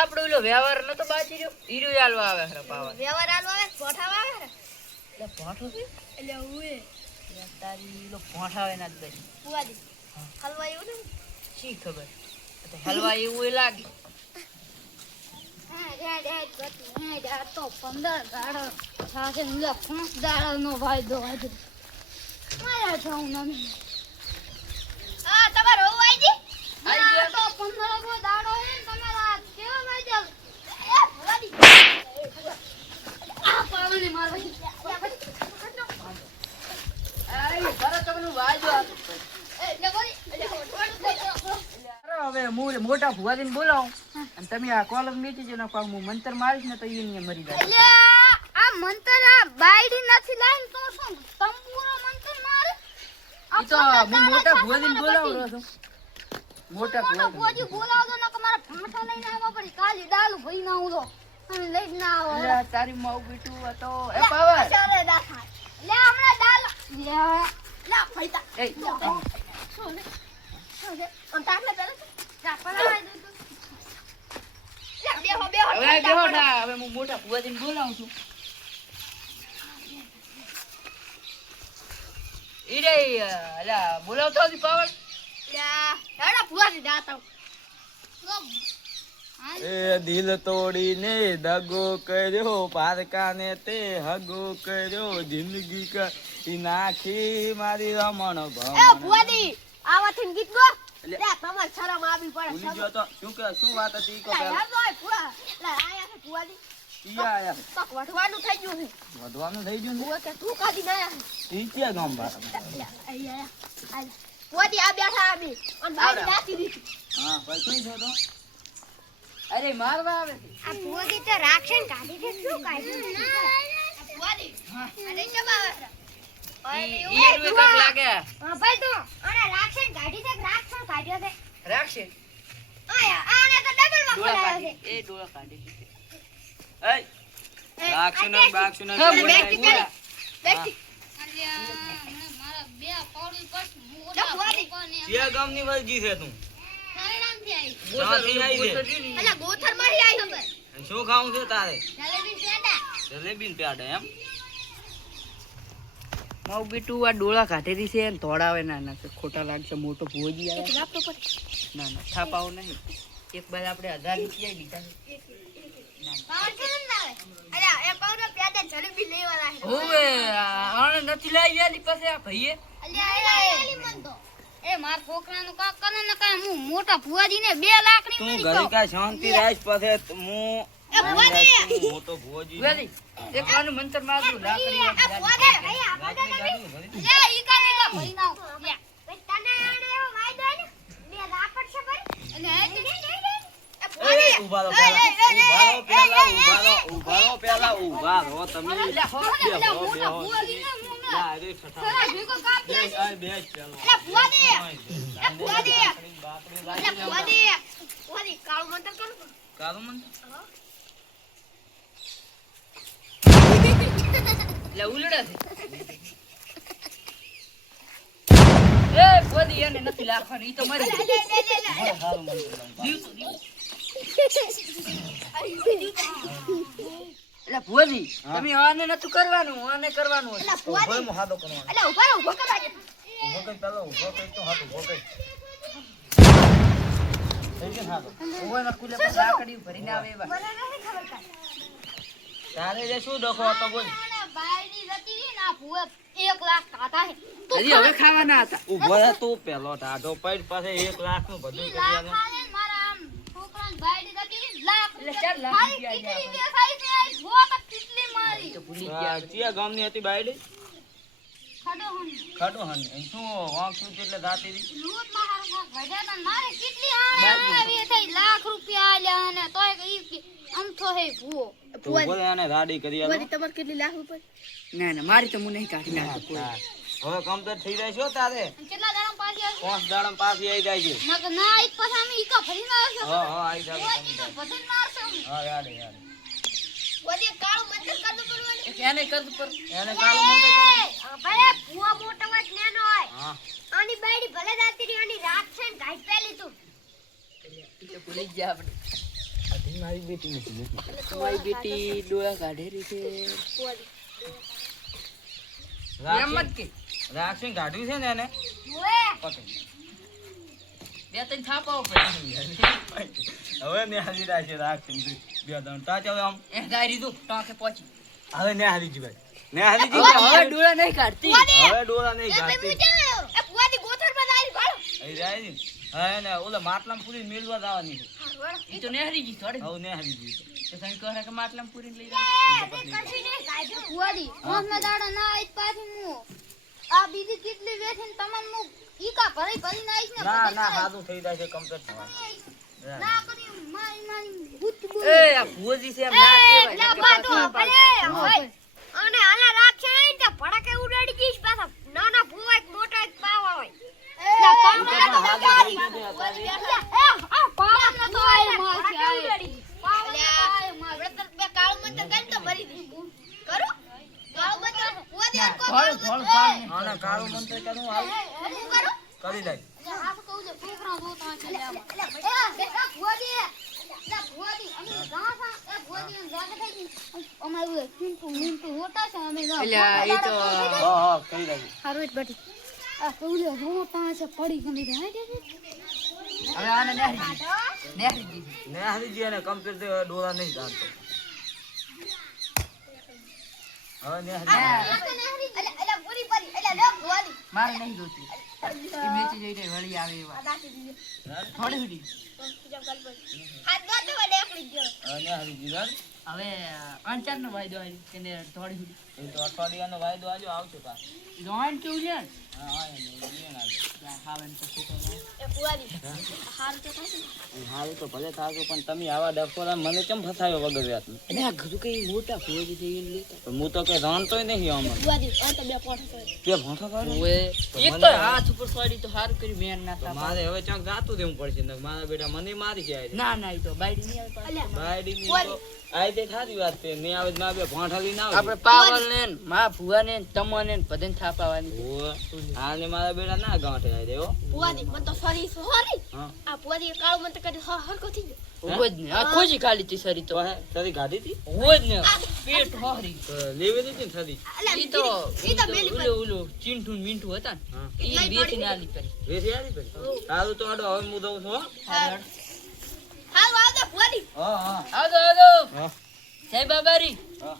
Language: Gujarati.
આપણો ઓલો વ્યવહાર નતો બાજી રહ્યો? ઈરો આલવા આવે છે પાવા વ્યવહાર આલવા આવે પોઠા આવે એટલે પોઠો છે? એટલે ઉએ તારી ઓલો પોઠાવે ના જ પુવા દે. હલવા એવું ને શી ખબર? તો હલવા એવું એ લાગે. હા હે તો 15 દાડો સાથે પાંચ દાડાનો વાયદો આજે મારા જાઉં તમારો હોવ આઈજી આઈ ગયા. તો 15 નો દાડો હે ને તમારા કેવા વાયદો એ પુવાદી આ પાવને મારવા આઈ ભરત તમને વાજો આપો. એ લે બોલી લે ઓટવાનું થઈ ગયો અરે હવે હું મોટા ભુવાજીને બોલાવું. અને તમે આ કોલમ મેચી જો પાક હું મંતર મારીશ ને તો એ અહીંયા મરી જાય. આ મંતર આ બાયડી નથી લાઈન તો શું તંબુરો મંતર મારે? તો હું મોટા ભુવાજીને બોલાવું છું. મોટા ભુવાજી બોલાવજો ને કે મારા ભાંઠા લઈને આવવા પડી. કાલી ડાલું ભઈ ના ઉલો અને લઈ ના આવો. તારી માવ બીટું તો એ પાવર. ચાલે દાખા લે હમણા ડાલ. લે લે ફઈતા. એ. શું લે શું લે આમ તાકલે પેલે હવે ના હું મોટા એ દિલ તોડીને દગો કર્યો, પારકાને તે હગો કર્યો, જિંદગી કરી નાખી મારી રમણ એ ભુવાજી, આવાથી ગીત ગો. તમાર શરમ આવી પડે ગયો તો શું કે શું વાત હતી ઈ કહો લે, પહેલા. હેડ દોય, ભુવા. લે, આયા છે ભુવાજી. ઈ આયા છે. તક વઢવાનું થઈ ગયું છે. વધવાનું થઈ ગયું ને ભુવા કે તું આયા છે. ઈ ક્યાં ગામ બાર લે, આ લે. ભુવાજી, આ બેઠા આ અને બાયડી નાચી દીધી. હા પછી શું તો અરે મારવા આવે આ ભુવાજી તો રાક્ષણ કાઢી શું કાઢ્યું ભુવાજી આ લઈ જવા છે. એવું ઈ હોય, એનું ભુવા. કાંઈક લાગે હા, ભાઈ તું આને રાક્ષણ કાઢી છે છે રાખશે આને તો ડબલમાં ખોલાયો છે. એ ડોળા કાઢી ને ને હા, ગામની વળગી છે તું. શું ખાવું છે તારે? જલેબી પેડા. જલેબી પ્યાડા એમ? મારું બેટું આ ડોળા કાઢેલી છે ને ધોળાવે ના ના ખોટા લાગશે મોટો ભોજી આવે. ના ના થાપાઓ નહીં. એક બાદ આપણે હજાર રૂપિયા લીધા મોટા ભુવાજી ને ના ને બે લાખની તું મળી ઘરે જાઉં. કાંઈ શાંતિ રાખ પછી! હું મોટો ભુવાજી વેલી એક વાનું મંતર લાકડી આ લે, ઈ. લે. તને આડે એવો વાયદો ને? બે? અને એ! એ, ઊભા રહો તમે. લે, હો. મોટા લા, બે, કાળું મંતર કરું છું. કારું મન? લે ઉલડે છે એ બોલી એને નથી લાખવાની ઈ તો મરી. એટલે ભુવાજી હા. તમે આને નતું કરવાનું આને કરવાનું ઊભો ભુવાજી! એમાં હાદો કરવાનો. અલ્યા, ઊભા રહો, ઊભો કરવા દે. ઊભો કરી પેલો, ઊભો કરી તો હાથ ઊભો કરી. થઈ ગયો ને હાદો? ઓવેના કુલે પર લાકડીઓ ભરીને આવે એવા મને નથી ખબર કાંઈ. તારે જે શું ડખો હતો બોલ. આના બાયડી જતી રહી ને આ ભુવા એક લાખ કાઢા છે. તું હજી હવે ખાવાના હતા. ઊભો રહે તું પેલો ટાઢો પૈડ પાસે એક લાખનું બધું કરી ગામની હતી બાયડી? ખાડો હોની. ખાટો હન શું વાંક શું એટલે જાતી હતી લૂંટ મારે કેટલી આવી થઈ લાખ રૂપિયા આલ્યા અને તોય ઈ કે હે ભુવો. તું રાડી કરી આલો. તમારે કેટલી લાખ રૂપિયા ના ના મારી તો હું નહીં કાઢી નાખતો કોઈ. હવે કમ્પ્લીટ થઈ જાય છો તારે. કેટલા દાડા પાછી આવશે? પાંચ દાડમ પાછી આવી જાય છે. નકર ના ઈ પછી અમે ઈકા ભરીને આવશે? હા હા આવી જાય ભુવાજી તો ભજન મારશે અમને. હા યાર યાર ભુવાજી કાળું મંતર કરવું પડવાનું. એને કરતું પર. એને કાળું મંદિર કરો. ભલે ભુવા મોટો વાત નેનો હોય હા. આની બાયડી ભલે રહી આની રાત છે ને પેલી તું ભૂલી ગયા આપણે. આથી મારી બેટી નથી બેટી તમારી બેટી ડોળા કાઢે રીતે જ કાઢ્યું છે ને એને? બે ત્રણ પડી. હવે ને હારી રાખે રાખીને બે ત્રણ. તા ચાલો આમ. એ ગાડી દો ટાંકે પહોંચી. હવે ને હારી જી ભાઈ. ને હારી જી હવે ડોળા નહીં કાઢતી. હવે ડોળા નહીં કાઢતી. એ ફુવાદી ગોથર પર આરી અહીં જાય હવે ને ઓલા માટલામાં પૂરી મેલવા જવાની છે. એ તો નેહરી ગઈ થોડી હવે ને હારી તો તમે કહે કે માટલામાં પૂરીને લઈ જાય ફુવાદી મોહમ્મદ દાડા ના આઈ પાછી હું આ બીજી કેટલી બેઠી તમામ હું ઈકા ભરી આવીશ ને ના ના ખાઈશ. થઈ જાય છે કમ્પ્લીટ ના કરી મારી મારી ભૂત બોલ એ આ ભુવજી છે એમ ના કહેવાય લા નકર અરે અને આલા રાત છે ને તે ભડકે ઉડાડી દઈશ પાછા નાના ભૂવા એક મોટા એક પાવળ હોય લા પાવળ તો ગાડી એ આ પાવળ ન તો આય માર કે ઉડાડી પાવળ આય માર બળતર બે કાળું મંતર કરી તો ભરી દી કરું કાળું મંતર હું ફળ ફળ. આના હા કાળું મંત્ર કરું હાલ હું કરું કરી દઈ આ તો કહું છે છોકરા જોતા છે લે. એ એ ભોડી લા અમે ગાસા એ ભોડી જાગે થઈ ગઈ અમારું ચિંતુ મિંતુ હોતા છે અમે ના એટલે એ તો હા હા કરી દઈ હારું જ બટી આ હોતા છે પડી ગમી જાય છે હવે આને નેહરી ગઈ નેહરી ગઈ ને હારી જી અને કમ્પ્યુટર ડોળા નહીં કાઢતો હવે ને હારી અલે અલે પૂરી પડી અલે લે ભોડી મારે નહીં જોતી એ મેચી જઈને વળી આવે એવા. થોડી હાથ વડે હારી. હવે અંચાર નો વાયદો આવી કે ને થોડી હુડી એ તો અઠવાડિયાનો વાયદો આજો આવશે પા જોઈન કેવું છે? હા હા હારું તો ભલે થાજો પણ તમે આવા ડફોરા મને કેમ ફસાયો વગર વ્યાજનું? એટલે આ ઘરું કઈ મોટા ભુવજી થઈ લેતા હું તો કે જાણતો નહીં અમર ભોડી આ તો બે ભોંઠા ઓએ એક તો હાથ ઉપર સોડી તો હાર કરી મેન ના તા મારે હવે ચાંક જાતું દેવું પડશે નકર મારા બેટા મને મારી જાય ના ના એ તો બાયડી નહીં આવે પાછી. બાયડીની આઈ તે થારી વાત છે. નહીં આવે મારા બે ભોંઠા લઈને આવે આપણે પાવલ ને ન, મા ભુવા ને ન, તમો ને ન થાપાવાની. હા ને મારા બેટા ના ગાંઠે આવી દેવો ભોડી મન તો સોરી સોરી હા આ ભોડી કાળું મન તો કદી હરકો થઈ ગયો. હોય જ ને આ ખોજી ખાલી તી સરી તો. હે સરી ગાધી તી? હોય જ ને. પેટ હોરી. લેવે દે તી સરી ઈ તો ઈ તો મેલી ઓલું ઓલું ચીંઠું ને હતા ને. ઈ બેથી નાલી કરી વેસી આલી પર હાલ તો આડો હવે હું દઉં છું હો. હાલ આવજો ફોડી હા હા. આવજો આવજો. જય બાબારી. હા.